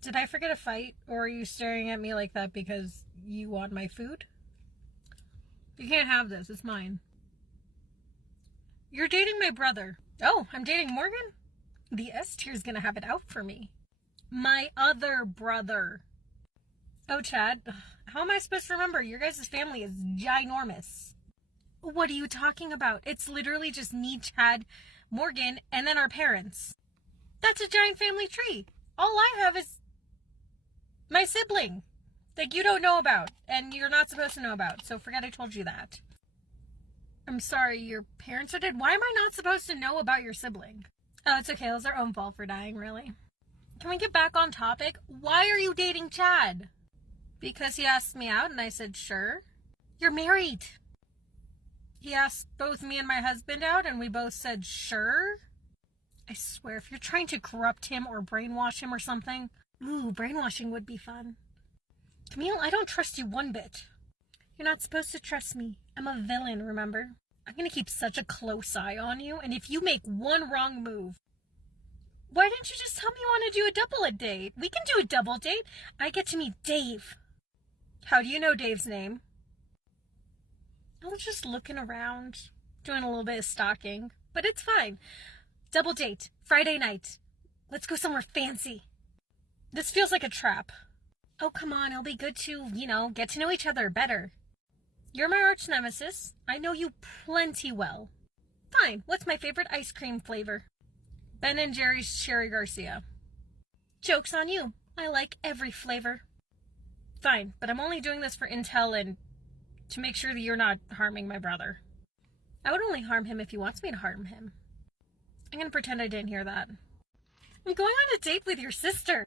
Did I forget a fight, or are you staring at me like that because you want my food? You can't have this. It's mine. You're dating my brother. Oh, I'm dating Morgan? The S tier's gonna have it out for me. My other brother. Oh, Chad, how am I supposed to remember? Your guys' family is ginormous. What are you talking about? It's literally just me, Chad, Morgan, and then our parents. That's a giant family tree. All I have is my sibling that you don't know about and you're not supposed to know about. So forget I told you that. I'm sorry, your parents are dead. Why am I not supposed to know about your sibling? Oh, it's okay. It was their own fault for dying, really. Can we get back on topic? Why are you dating Chad? Because he asked me out and I said, sure. You're married. He asked both me and my husband out and we both said, sure. I swear, if you're trying to corrupt him or brainwash him or something, ooh, brainwashing would be fun. Camille, I don't trust you one bit. You're not supposed to trust me. I'm a villain, remember? I'm gonna keep such a close eye on you, and if you make one wrong move... Why didn't you just tell me you want to do a double date? We can do a double date. I get to meet Dave. How do you know Dave's name? I was just looking around, doing a little bit of stalking, but it's fine. Double date, Friday night. Let's go somewhere fancy. This feels like a trap. Oh, come on, it'll be good to, get to know each other better. You're my arch nemesis. I know you plenty well. Fine, what's my favorite ice cream flavor? Ben & Jerry's Cherry Garcia. Joke's on you. I like every flavor. Fine, but I'm only doing this for intel and to make sure that you're not harming my brother. I would only harm him if he wants me to harm him. I'm gonna pretend I didn't hear that. I'm going on a date with your sister.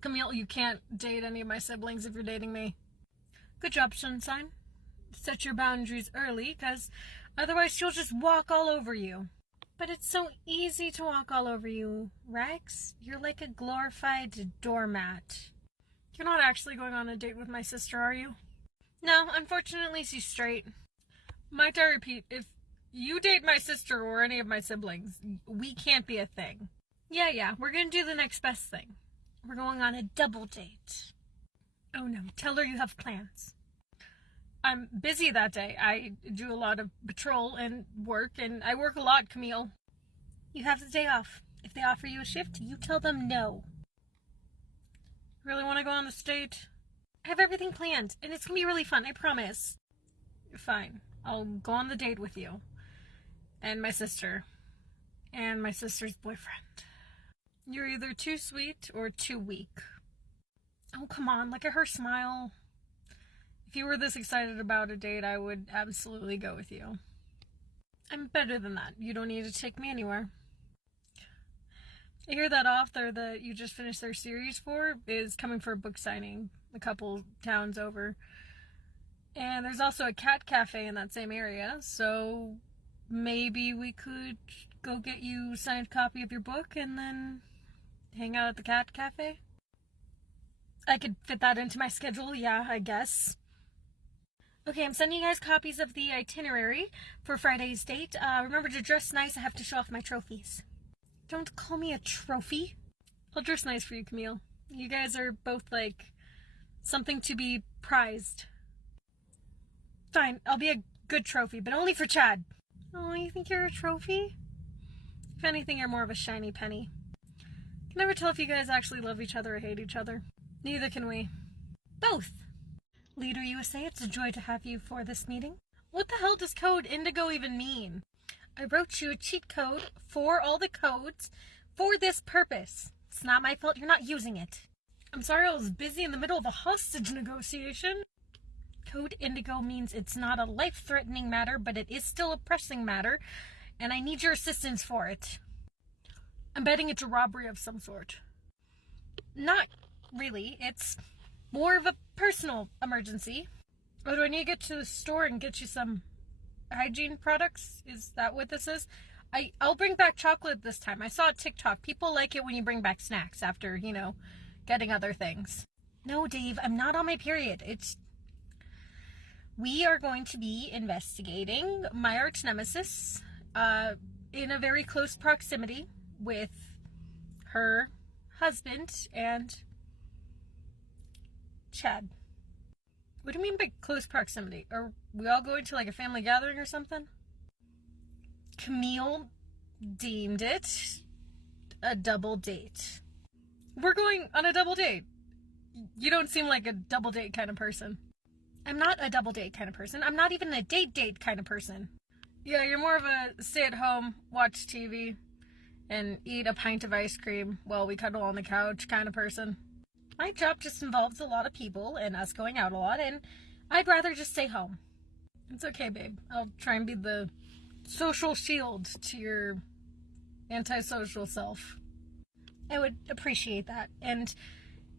Camille, you can't date any of my siblings if you're dating me. Good job, Sunshine. Set your boundaries early, because otherwise she'll just walk all over you. But it's so easy to walk all over you, Rex. You're like a glorified doormat. You're not actually going on a date with my sister, are you? No, unfortunately she's straight. Might I repeat, if you date my sister or any of my siblings, we can't be a thing. Yeah, we're gonna do the next best thing. We're going on a double date. Oh no, tell her you have plans. I'm busy that day. I do a lot of patrol and work, and I work a lot, Camille. You have the day off. If they offer you a shift, you tell them no. Really want to go on this date? I have everything planned, and it's going to be really fun, I promise. Fine. I'll go on the date with you. And my sister. And my sister's boyfriend. You're either too sweet or too weak. Oh, come on, look at her smile. If you were this excited about a date, I would absolutely go with you. I'm better than that. You don't need to take me anywhere. I hear that author that you just finished their series for is coming for a book signing a couple towns over. And there's also a cat cafe in that same area, so maybe we could go get you a signed copy of your book and then hang out at the cat cafe? I could fit that into my schedule, yeah, I guess. Okay, I'm sending you guys copies of the itinerary for Friday's date. Remember to dress nice. I have to show off my trophies. Don't call me a trophy. I'll dress nice for you, Camille. You guys are both, something to be prized. Fine, I'll be a good trophy, but only for Chad. Oh, you think you're a trophy? If anything, you're more of a shiny penny. Can never tell if you guys actually love each other or hate each other. Neither can we. Both. Leader USA, it's a joy to have you for this meeting. What the hell does code Indigo even mean? I wrote you a cheat code for all the codes for this purpose. It's not my fault you're not using it. I'm sorry I was busy in the middle of a hostage negotiation. Code Indigo means it's not a life-threatening matter, but it is still a pressing matter, and I need your assistance for it. I'm betting it's a robbery of some sort. Not really. It's more of a personal emergency. Oh, do I need to get to the store and get you some hygiene products? Is that what this is? I'll bring back chocolate this time. I saw a TikTok. People like it when you bring back snacks after, getting other things. No, Dave, I'm not on my period. We are going to be investigating my arch nemesis in a very close proximity with her husband and Chad. What do you mean by close proximity? Are we all going to like a family gathering or something? Camille deemed it a double date. We're going on a double date. You don't seem like a double date kind of person. I'm not a double date kind of person. I'm not even a date kind of person. Yeah, you're more of a stay at home, watch TV, and eat a pint of ice cream while we cuddle on the couch kind of person. My job just involves a lot of people and us going out a lot, and I'd rather just stay home. It's okay, babe. I'll try and be the social shield to your antisocial self. I would appreciate that. And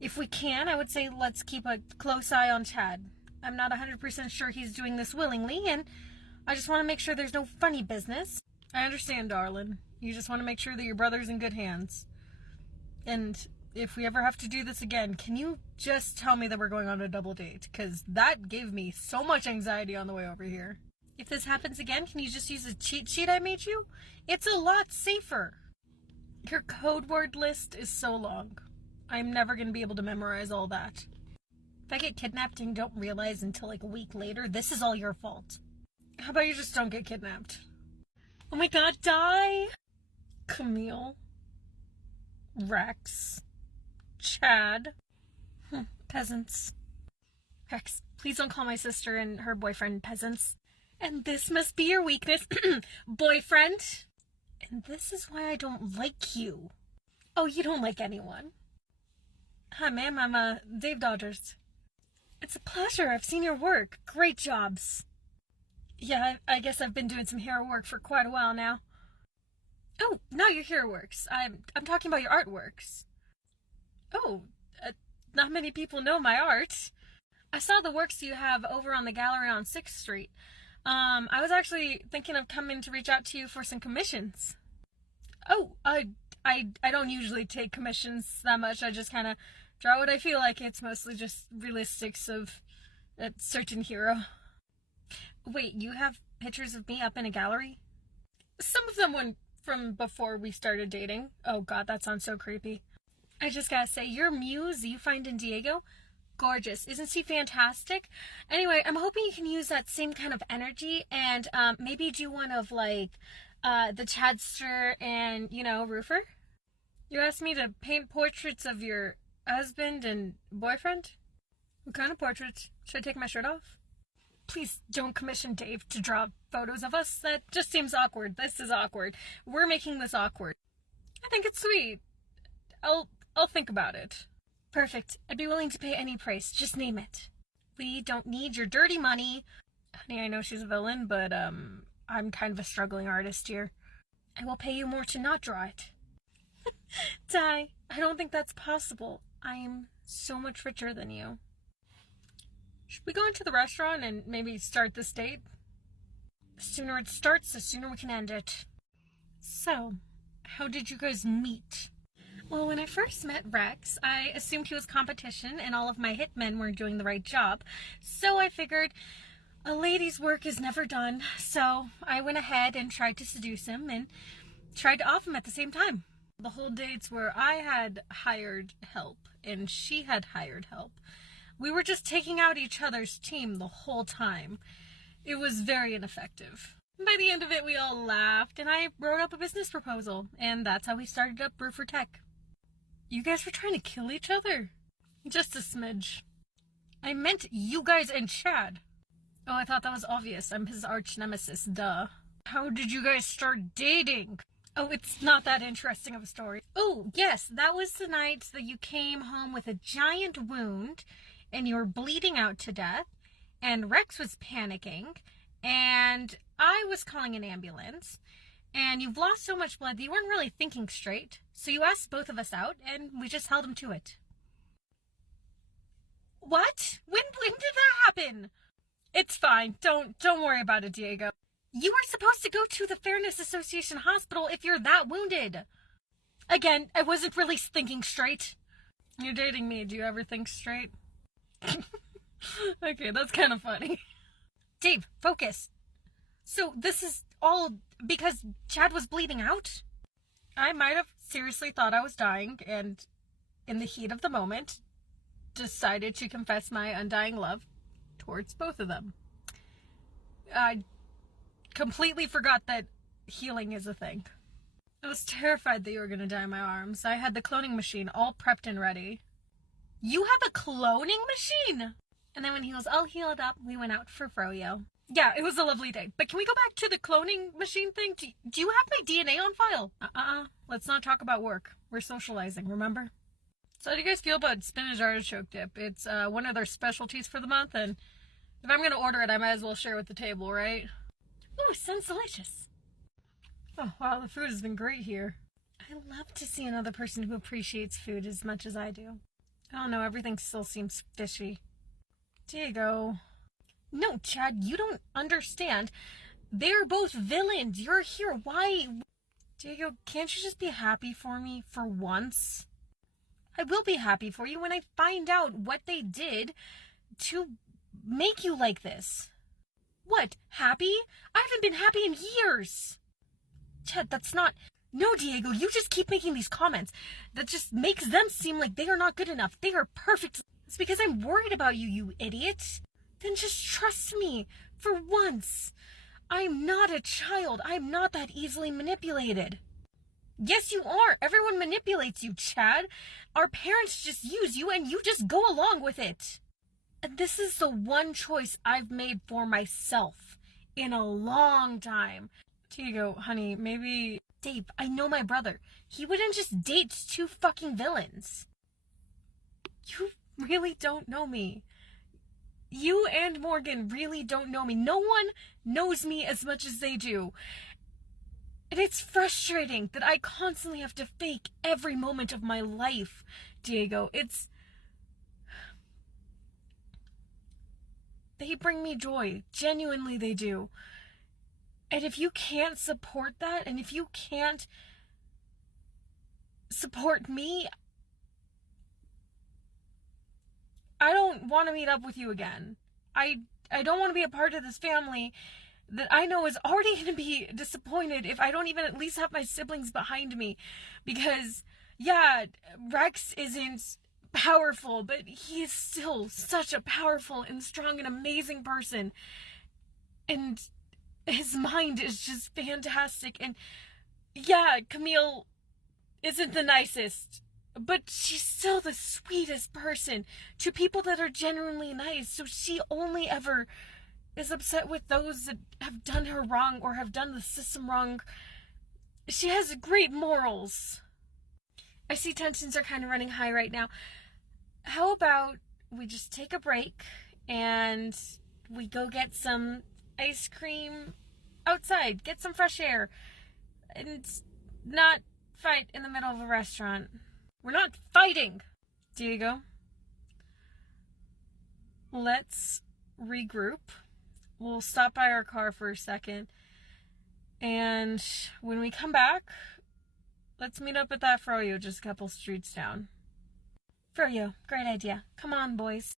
if we can, I would say let's keep a close eye on Chad. I'm not 100% sure he's doing this willingly, and I just want to make sure there's no funny business. I understand, darling. You just want to make sure that your brother's in good hands. And if we ever have to do this again, can you just tell me that we're going on a double date? Because that gave me so much anxiety on the way over here. If this happens again, can you just use a cheat sheet I made you? It's a lot safer. Your code word list is so long. I'm never going to be able to memorize all that. If I get kidnapped and don't realize until like a week later, this is all your fault. How about you just don't get kidnapped? Oh my god, die! Camille. Rex. Chad. Peasants. Rex, please don't call my sister and her boyfriend peasants. And this must be your weakness, boyfriend. And this is why I don't like you. Oh, you don't like anyone. Hi, ma'am. I'm Dave Dodgers. It's a pleasure. I've seen your work. Great jobs. Yeah, I guess I've been doing some hero work for quite a while now. Oh, not your hero works. I'm talking about your artworks. Oh, not many people know my art. I saw the works you have over on the gallery on 6th Street. I was actually thinking of coming to reach out to you for some commissions. Oh, I don't usually take commissions that much. I just kind of draw what I feel like. It's mostly just realistics of a certain hero. Wait, you have pictures of me up in a gallery? Some of them went from before we started dating. Oh god, that sounds so creepy. I just gotta say, your muse you find in Diego, gorgeous. Isn't she fantastic? Anyway, I'm hoping you can use that same kind of energy and maybe do one of like the Chadster and, Roofer. You asked me to paint portraits of your husband and boyfriend? What kind of portraits? Should I take my shirt off? Please don't commission Dave to draw photos of us. That just seems awkward. This is awkward. We're making this awkward. I think it's sweet. I'll think about it. Perfect. I'd be willing to pay any price. Just name it. We don't need your dirty money. Honey, I know she's a villain, but I'm kind of a struggling artist here. I will pay you more to not draw it. Di, I don't think that's possible. I'm so much richer than you. Should we go into the restaurant and maybe start this date? The sooner it starts, the sooner we can end it. So, how did you guys meet? Well, when I first met Rex, I assumed he was competition and all of my hitmen weren't doing the right job. So I figured a lady's work is never done. So I went ahead and tried to seduce him and tried to off him at the same time. The whole dates where I had hired help and she had hired help. We were just taking out each other's team the whole time. It was very ineffective. By the end of it, we all laughed and I wrote up a business proposal. And that's how we started up Roofer Tech. You guys were trying to kill each other? Just a smidge. I meant you guys and Chad. Oh, I thought that was obvious. I'm his arch nemesis, duh. How did you guys start dating? Oh, it's not that interesting of a story. Oh, yes, that was the night that you came home with a giant wound and you were bleeding out to death and Rex was panicking and I was calling an ambulance. And you've lost so much blood that you weren't really thinking straight. So you asked both of us out, and we just held him to it. What? When did that happen? It's fine. Don't worry about it, Diego. You were supposed to go to the Fairness Association hospital if you're that wounded. Again, I wasn't really thinking straight. You're dating me. Do you ever think straight? Okay, that's kind of funny. Dave, focus. So this is all because Chad was bleeding out? I might have seriously thought I was dying, and in the heat of the moment, decided to confess my undying love towards both of them. I completely forgot that healing is a thing. I was terrified that you were going to die in my arms. I had the cloning machine all prepped and ready. You have a cloning machine? And then when he was all healed up, we went out for froyo. Yeah, it was a lovely day. But can we go back to the cloning machine thing? Do you have my DNA on file? Let's not talk about work. We're socializing, remember? So how do you guys feel about spinach artichoke dip? It's one of their specialties for the month, and if I'm going to order it, I might as well share it with the table, right? Ooh, it sounds delicious. Oh, wow, the food has been great here. I love to see another person who appreciates food as much as I do. I don't know, everything still seems fishy. Diego. No, Chad, you don't understand. They're both villains. You're here. Why? Diego, can't you just be happy for me for once? I will be happy for you when I find out what they did to make you like this. What? Happy? I haven't been happy in years. Chad, that's not... No, Diego, you just keep making these comments. That just makes them seem like they are not good enough. They are perfect. It's because I'm worried about you, you idiot. Then just trust me for once. I'm not a child. I'm not that easily manipulated. Yes, you are. Everyone manipulates you, Chad. Our parents just use you and you just go along with it. And this is the one choice I've made for myself in a long time. Diego, honey, maybe... Dave, I know my brother. He wouldn't just date two fucking villains. You really don't know me. You and Morgan really don't know me. No one knows me as much as they do. And it's frustrating that I constantly have to fake every moment of my life, Diego. They bring me joy. Genuinely, they do. And if you can't support that, and if you can't support me, I don't want to meet up with you again. I don't want to be a part of this family that I know is already going to be disappointed if I don't even at least have my siblings behind me. Because, yeah, Rex isn't powerful, but he is still such a powerful and strong and amazing person. And his mind is just fantastic. And, yeah, Camille isn't the nicest, but she's still the sweetest person to people that are genuinely nice. So she only ever is upset with those that have done her wrong or have done the system wrong. She has great morals. I see tensions are kind of running high right now. How about we just take a break and we go get some ice cream outside, get some fresh air, and not fight in the middle of a restaurant. We're not fighting. Diego, let's regroup. We'll stop by our car for a second. And when we come back, let's meet up at that froyo just a couple streets down. Froyo, great idea. Come on, boys.